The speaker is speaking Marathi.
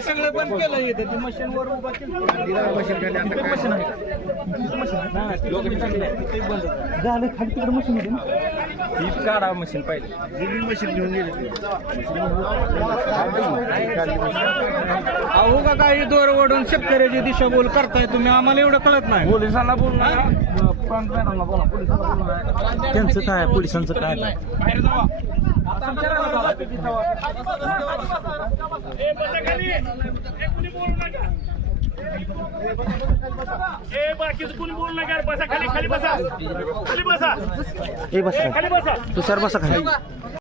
सगळं बंद केलं येतं मशीन वर उभा झालं खाली तिकडे मशीन होती काढा मशीन पाहिजे मशीन घेऊन गेले अहो का काही दोर ओढून शेतकऱ्याची दिशाभूल करताय तुम्ही आम्हाला एवढं कळत नाही पोलिसांना बोलणार त्यांचं काय पोलिसांचं काय बाहेर जावा बाकीच कोणी बोलू नका बसा खाली खाली बसा खाली बसा खाली बसा तू सर बसा खाली